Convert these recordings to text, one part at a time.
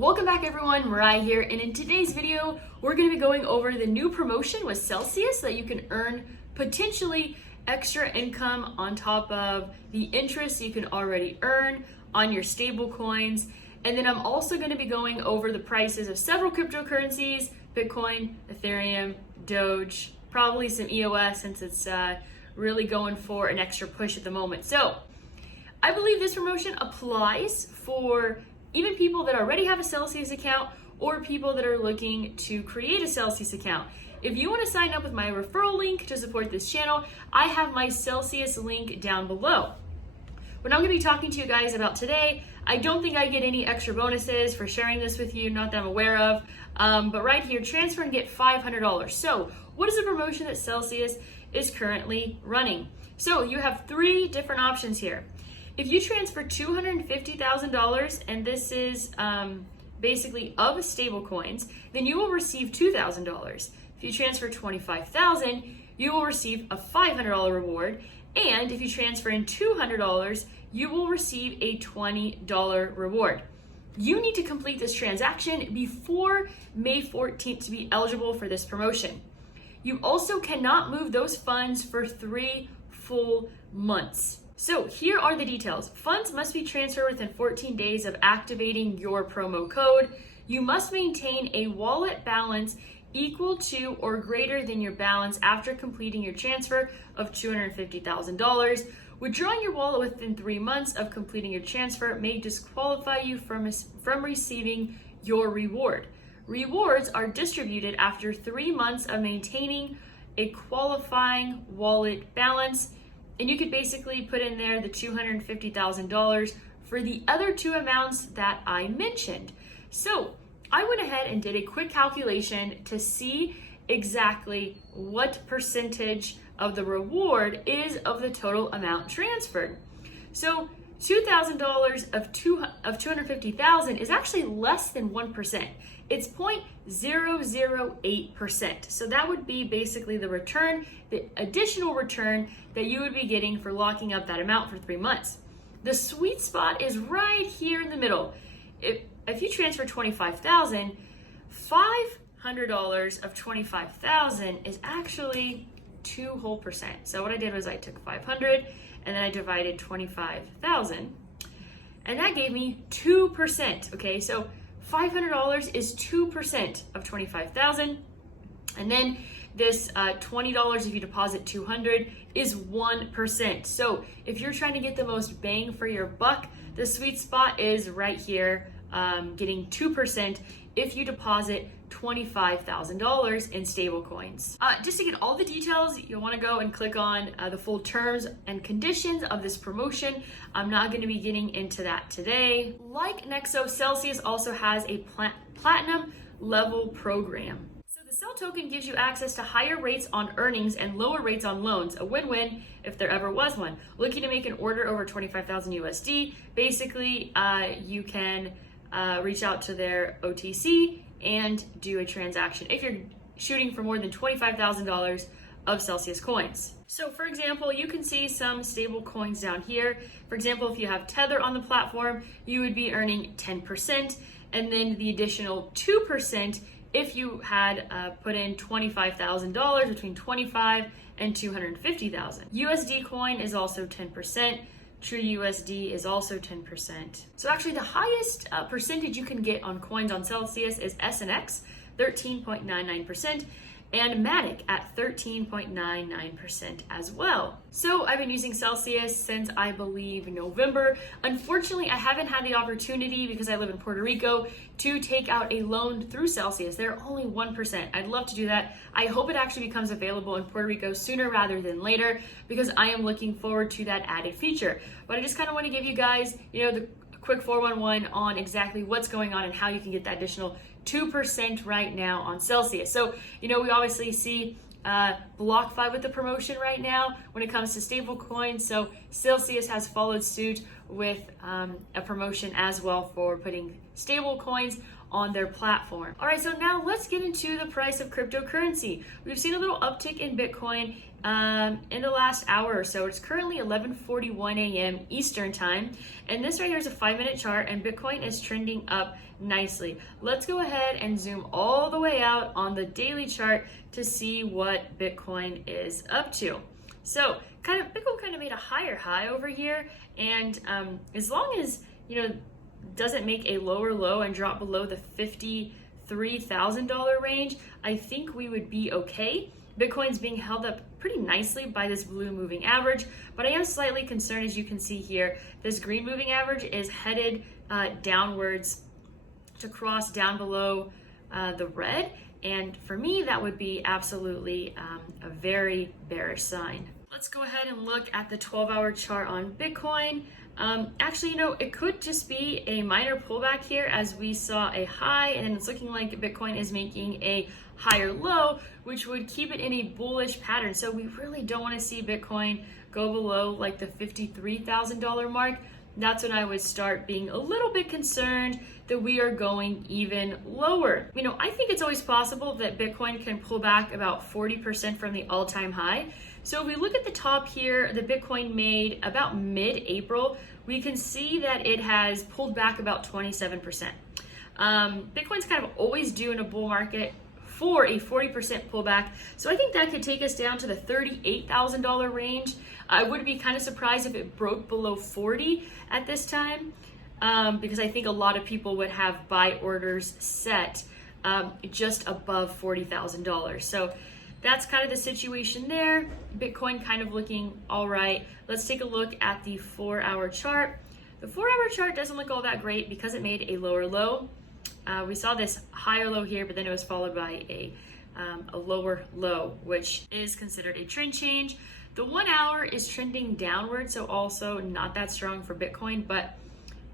Welcome back everyone, Mariah here, and in today's video, we're going to be going over the new promotion with Celsius that you can earn potentially extra income on top of the interest you can already earn on your stable coins. And then I'm also going to be going over the prices of several cryptocurrencies, Bitcoin, Ethereum, Doge, probably some EOS since it's really going for an extra push at the moment. So I believe this promotion applies for even people that already have a Celsius account or people that are looking to create a Celsius account. If you want to sign up with my referral link to support this channel, I have my Celsius link down below. What I'm going to be talking to you guys about today, I don't think I get any extra bonuses for sharing this with you, not that I'm aware of, but right here, transfer and get $500. So what is the promotion that Celsius is currently running? So you have three different options here. If you transfer $250,000, and this is basically of stable coins, then you will receive $2,000. If you transfer $25,000, you will receive a $500 reward. And if you transfer in $200, you will receive a $20 reward. You need to complete this transaction before May 14th to be eligible for this promotion. You also cannot move those funds for 3 full months. So here are the details. Funds must be transferred within 14 days of activating your promo code. You must maintain a wallet balance equal to or greater than your balance after completing your transfer of $250,000. Withdrawing your wallet within 3 months of completing your transfer may disqualify you from receiving your reward. Rewards are distributed after 3 months of maintaining a qualifying wallet balance. And you could basically put in there the $250,000 for the other two amounts that I mentioned. So I went ahead and did a quick calculation to see exactly what percentage of the reward is of the total amount transferred. So $2,000 of $250,000 is actually less than 1%. It's 0.008%. So that would be basically the return, the additional return that you would be getting for locking up that amount for 3 months. The sweet spot is right here in the middle. If you transfer $25,000, $500 of $25,000 is actually 2 whole percent. So what I did was I took 500 and then I divided 25,000, and that gave me 2%. Okay, so $500 is 2% of 25,000, and then this $20 if you deposit 200 is 1%. So if you're trying to get the most bang for your buck, the sweet spot is right here, getting 2% if you deposit $25,000 in stable coins. Just to get all the details, you'll want to go and click on the full terms and conditions of this promotion. I'm not going to be getting into that today. Like Nexo, Celsius also has a platinum level program. So the Cell token gives you access to higher rates on earnings and lower rates on loans, a win-win if there ever was one. Looking to make an order over 25,000 USD, basically you can reach out to their OTC and do a transaction if you're shooting for more than $25,000 of Celsius coins. So for example, you can see some stable coins down here. For example, if you have Tether on the platform, you would be earning 10%, and then the additional 2% if you had put in $25,000 between 25 and 250,000. USD coin is also 10%. True USD is also 10%. So actually the highest percentage you can get on coins on Celsius is SNX, 13.99%, and Matic at 13.99% as well. So I've been using Celsius since I believe November. Unfortunately, I haven't had the opportunity because I live in Puerto Rico to take out a loan through Celsius. They're only 1%. I'd love to do that. I hope it actually becomes available in Puerto Rico sooner rather than later because I am looking forward to that added feature. But I just kind of want to give you guys, the quick 411 on exactly what's going on and how you can get that additional 2% right now on Celsius. So, we obviously see BLOCKFI with the promotion right now when it comes to stable coins. So Celsius has followed suit with a promotion as well for putting stable coins on their platform. All right, so now let's get into the price of cryptocurrency. We've seen a little uptick in Bitcoin in the last hour or so. It's currently 11:41 a.m. Eastern time, and this right here is a 5-minute chart, and Bitcoin is trending up nicely. Let's go ahead and zoom all the way out on the daily chart to see what Bitcoin is up to. So Bitcoin kind of made a higher high over here, and as long as doesn't make a lower low and drop below the $53,000 range, I think we would be okay. Bitcoin's being held up pretty nicely by this blue moving average, but I am slightly concerned. As you can see here, this green moving average is headed downwards to cross down below the red, and for me that would be absolutely a very bearish sign. Let's go ahead and look at the 12-hour chart on Bitcoin. Actually, it could just be a minor pullback here, as we saw a high and it's looking like Bitcoin is making a higher low, which would keep it in a bullish pattern. So we really don't want to see Bitcoin go below like the $53,000 mark. That's when I would start being a little bit concerned that we are going even lower. I think it's always possible that Bitcoin can pull back about 40% from the all-time high. So if we look at the top here, the Bitcoin made about mid-April, we can see that it has pulled back about 27%. Bitcoin's kind of always due in a bull market for a 40% pullback. So I think that could take us down to the $38,000 range. I would be kind of surprised if it broke below 40 at this time, because I think a lot of people would have buy orders set just above $40,000. So that's kind of the situation there. Bitcoin kind of looking all right. Let's take a look at the 4-hour chart. The 4-hour chart doesn't look all that great because it made a lower low. We saw this higher low here, but then it was followed by a lower low, which is considered a trend change. The 1 hour is trending downward, so also not that strong for Bitcoin, but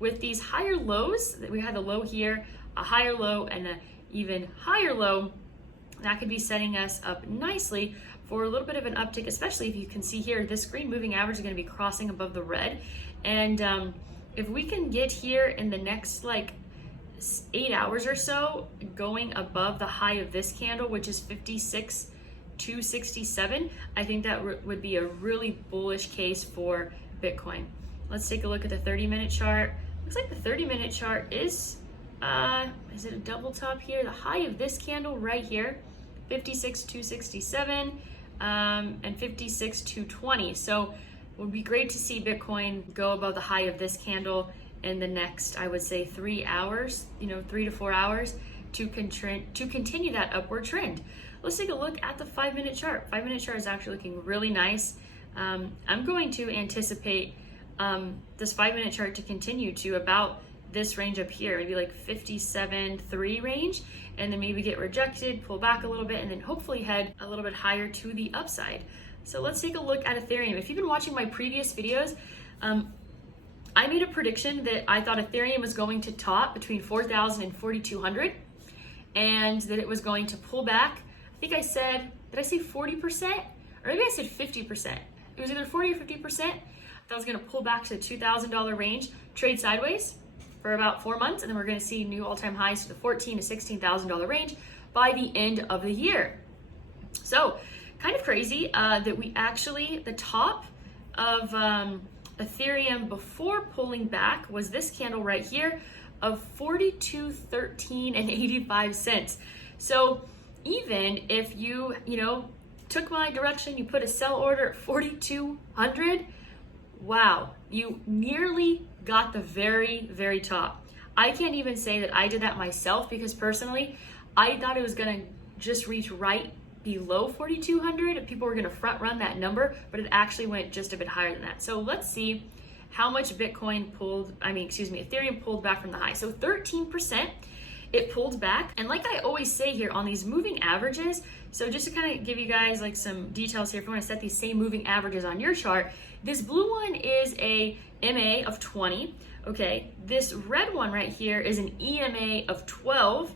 with these higher lows, we had a low here, a higher low, and an even higher low, that could be setting us up nicely for a little bit of an uptick, especially if you can see here, this green moving average is going to be crossing above the red. And if we can get here in the next 8 hours or so, going above the high of this candle, which is 56,267, I think that would be a really bullish case for Bitcoin. Let's take a look at the 30-minute chart. Looks like the 30-minute chart is it a double top here? The high of this candle right here, 56,267 and 56,220. So it would be great to see Bitcoin go above the high of this candle in the next, I would say, 3 hours, 3 to 4 hours to continue that upward trend. Let's take a look at the 5-minute chart. 5-minute chart is actually looking really nice. I'm going to anticipate this 5-minute chart to continue to about this range up here, maybe like 57.3 range, and then maybe get rejected, pull back a little bit, and then hopefully head a little bit higher to the upside. So let's take a look at Ethereum. If you've been watching my previous videos, I made a prediction that I thought Ethereum was going to top between 4,000 and 4,200, and that it was going to pull back. I think I said, did I say 40%? Or maybe I said 50%. It was either 40 or 50%. That was going to pull back to the $2,000 range, trade sideways for about 4 months, and then we're going to see new all-time highs to the $14,000 to $16,000 range by the end of the year. So kind of crazy that we actually, the top of Ethereum before pulling back was this candle right here of 42.13 and 85 cents. So even if you took my direction, you put a sell order at 4,200, wow, you nearly got the very, very top. I can't even say that I did that myself, because personally, I thought it was gonna just reach right below 4,200 and people were gonna front run that number, but it actually went just a bit higher than that. So let's see how much Ethereum pulled back from the high. So 13%, it pulled back. And like I always say here on these moving averages, so just to kind of give you guys like some details here, if you want to set these same moving averages on your chart, this blue one is a MA of 20. Okay, this red one right here is an EMA of 12,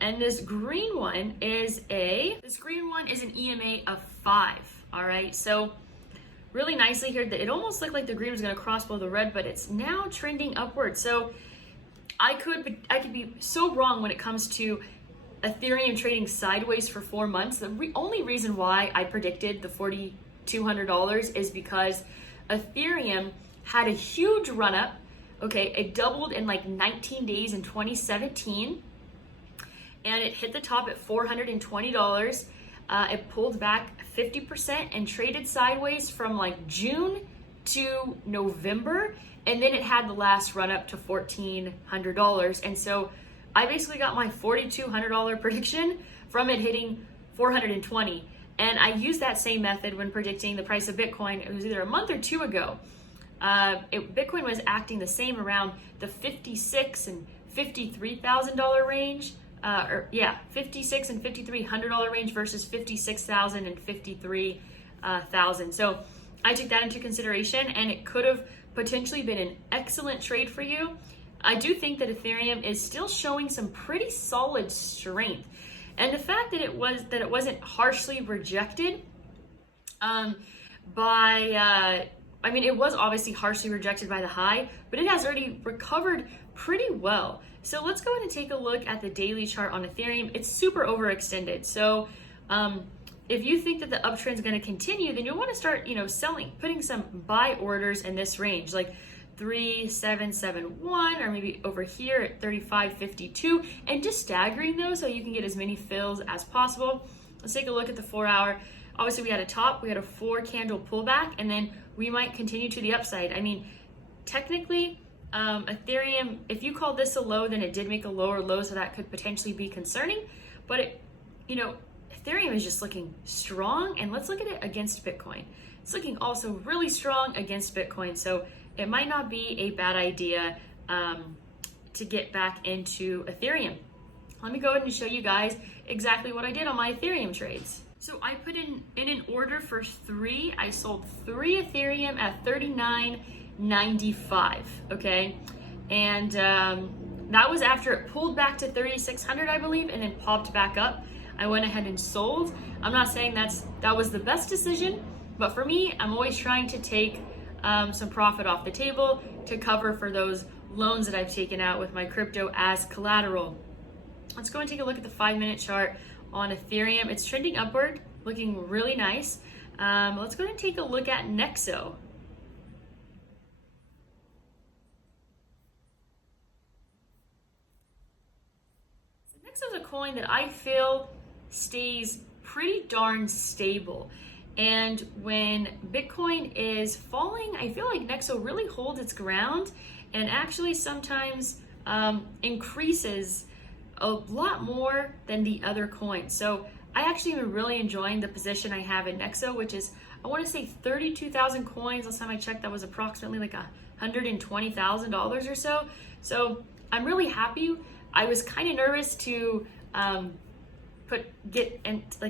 and this green one is an EMA of 5. All right, so really nicely here that it almost looked like the green was going to cross below the red, but it's now trending upward. So I could be so wrong when it comes to Ethereum trading sideways for 4 months. The only reason why I predicted the $4,200 is because Ethereum had a huge run up. Okay, it doubled in like 19 days in 2017, and it hit the top at $420. It pulled back 50% and traded sideways from like June to November, and then it had the last run up to $1,400. And so I basically got my $4,200 prediction from it hitting 420. And I used that same method when predicting the price of Bitcoin. It was either a month or two ago. Bitcoin was acting the same around the $56,000 and $53,000 range. $56,000 and $5,300 range versus $56,000 and $53,000. So I took that into consideration, and it could have potentially been an excellent trade for you. I do think that Ethereum is still showing some pretty solid strength, and the fact that it wasn't harshly rejected it was obviously harshly rejected by the high, but it has already recovered pretty well. So let's go ahead and take a look at the daily chart on Ethereum. It's super overextended. So if you think that the uptrend is going to continue, then you'll want to start, selling, putting some buy orders in this range, like 3771, or maybe over here at 3552, and just staggering those so you can get as many fills as possible. Let's take a look at the 4 hour. Obviously, we had a top, we had a 4 candle pullback, and then we might continue to the upside. I mean, technically, Ethereum, if you call this a low, then it did make a lower low, so that could potentially be concerning. But Ethereum is just looking strong, and let's look at it against Bitcoin. It's looking also really strong against Bitcoin, so it might not be a bad idea to get back into Ethereum. Let me go ahead and show you guys exactly what I did on my Ethereum trades. So I put in an order for 3. I sold 3 Ethereum at $39.95, okay? And that was after it pulled back to 3,600, I believe, and then popped back up. I went ahead and sold. I'm not saying that was the best decision, but for me, I'm always trying to take some profit off the table to cover for those loans that I've taken out with my crypto as collateral. Let's go and take a look at the 5-minute chart on Ethereum. It's trending upward, looking really nice. Let's go ahead and take a look at Nexo. So Nexo is a coin that I feel stays pretty darn stable. And when Bitcoin is falling, I feel like Nexo really holds its ground and actually sometimes increases a lot more than the other coins. So I actually am really enjoying the position I have in Nexo, which is, I want to say 32,000 coins. Last time I checked, that was approximately like $120,000 or so. So I'm really happy. I was kind of nervous to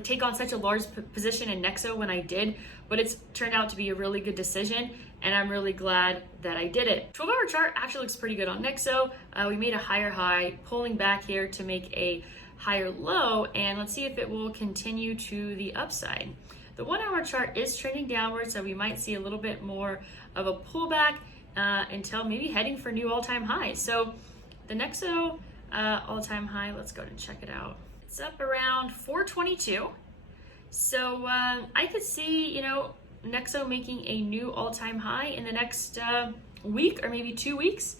take on such a large position in Nexo when I did, but it's turned out to be a really good decision, and I'm really glad that I did it. 12-hour chart actually looks pretty good on Nexo. We made a higher high, pulling back here to make a higher low, and let's see if it will continue to the upside. The 1-hour chart is trending downward, so we might see a little bit more of a pullback until maybe heading for new all-time highs. So the Nexo all-time high, let's go ahead and check it out. It's up around 422. So I could see, Nexo making a new all-time high in the next week or maybe 2 weeks.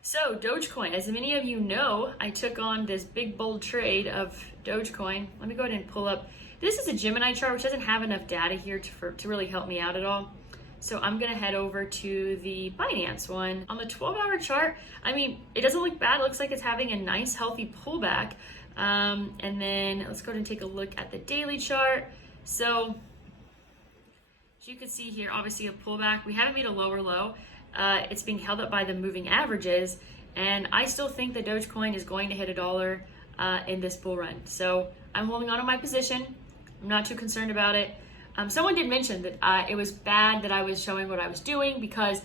So Dogecoin, as many of you know, I took on this big bold trade of Dogecoin. Let me go ahead and pull up. This is a Gemini chart, which doesn't have enough data here to really help me out at all. So I'm gonna head over to the Binance one. On the 12-hour chart, I mean, it doesn't look bad. It looks like it's having a nice, healthy pullback. And then let's go ahead and take a look at the daily chart. So as you can see here, obviously a pullback. We haven't made a lower low. It's being held up by the moving averages, and I still think that Dogecoin is going to hit $1 in this bull run. So I'm holding on to my position. I'm not too concerned about it. Someone did mention that it was bad that I was showing what I was doing because,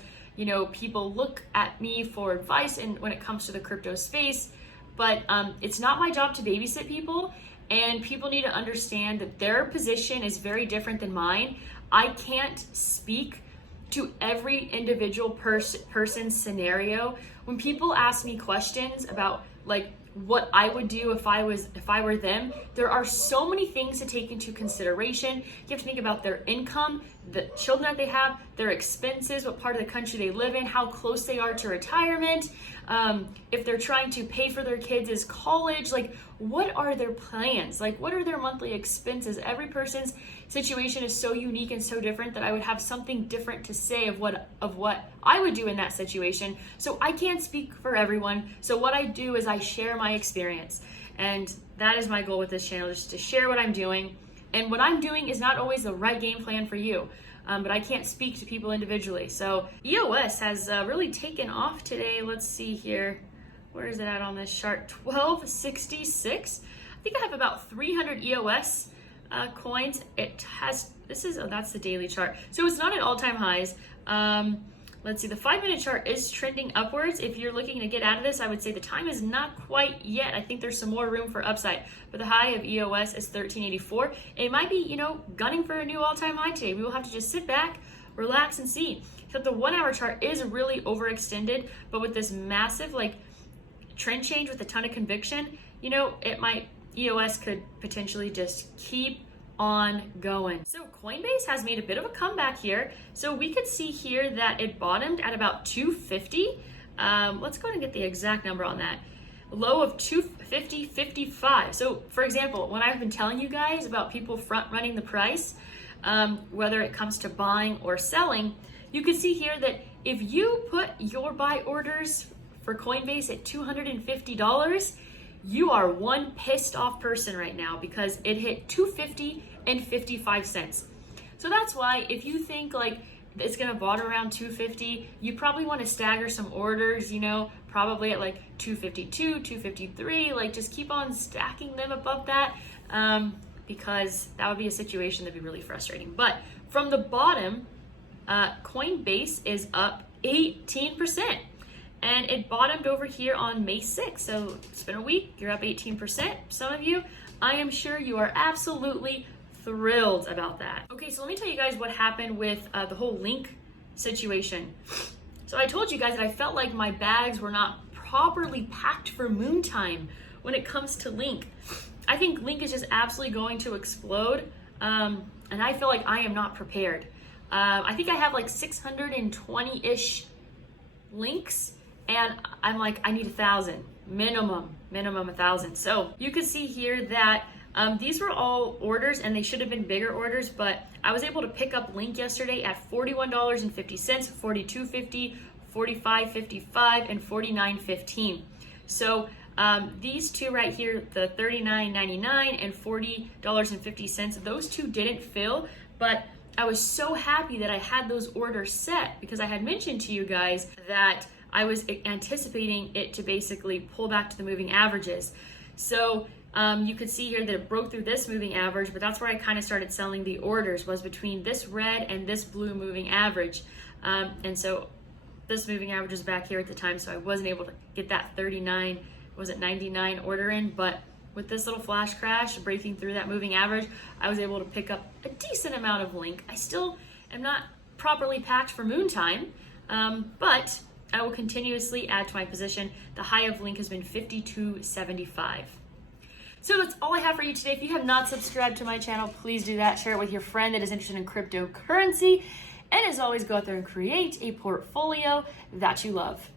people look at me for advice when it comes to the crypto space, but it's not my job to babysit people, and people need to understand that their position is very different than mine. I can't speak to every individual person's scenario when people ask me questions about like what I would do if I were them, there are so many things to take into consideration. You have to think about their income, the children that they have, their expenses, what part of the country they live in, how close they are to retirement, if they're trying to pay for their kids' college, like what are their plans? Like what are their monthly expenses? Every person's situation is so unique and so different that I would have something different to say of what I would do in that situation. So I can't speak for everyone. So what I do is I share my experience. And that is my goal with this channel, just to share what I'm doing. And what I'm doing is not always the right game plan for you. But I can't speak to people individually. So EOS has really taken off today. Let's see here. Where is it at on this chart? 1266. I think I have about 300 EOS coins. It has, that's the daily chart. So it's not at all-time highs. Let's see, the 5-minute chart is trending upwards. If you're looking to get out of this, I would say the time is not quite yet. I think there's some more room for upside. But the high of EOS is 1384. It might be, gunning for a new all-time high today. We will have to just sit back, relax, and see. So the 1-hour chart is really overextended, but with this massive trend change with a ton of conviction, EOS could potentially just keep on going. So Coinbase has made a bit of a comeback here. So we could see here that it bottomed at about 250. Let's go ahead and get the exact number on that. Low of 250.55. So for example, when I've been telling you guys about people front running the price, whether it comes to buying or selling, you can see here that if you put your buy orders for Coinbase at $250, you are one pissed off person right now because it hit 250.55 cents. So that's why if you think it's gonna bottom around 250, you probably want to stagger some orders, probably at 252, 253, just keep on stacking them above that, because that would be a situation that'd be really frustrating. But from the bottom, Coinbase is up 18%. And it bottomed over here on May 6th. So it's been a week, you're up 18%. Some of you, I am sure you are absolutely thrilled about that. Okay, so let me tell you guys what happened with the whole Link situation. So I told you guys that I felt like my bags were not properly packed for moon time when it comes to Link. I think Link is just absolutely going to explode. And I feel like I am not prepared. I think I have 620-ish links. And I'm I need 1,000, minimum 1,000. So you can see here that these were all orders and they should have been bigger orders, but I was able to pick up Link yesterday at $41.50, $42.50, $45.55, and $49.15. So these two right here, the $39.99 and $40.50, those two didn't fill, but I was so happy that I had those orders set because I had mentioned to you guys that I was anticipating it to basically pull back to the moving averages. So you could see here that it broke through this moving average, but that's where I kind of started selling the orders, was between this red and this blue moving average. And so this moving average was back here at the time, so I wasn't able to get that 99 order in, but with this little flash crash breaking through that moving average, I was able to pick up a decent amount of Link. I still am not properly packed for moon time, but I will continuously add to my position. The high of Link has been 52.75. So that's all I have for you today. If you have not subscribed to my channel, please do that. Share it with your friend that is interested in cryptocurrency. And as always, go out there and create a portfolio that you love.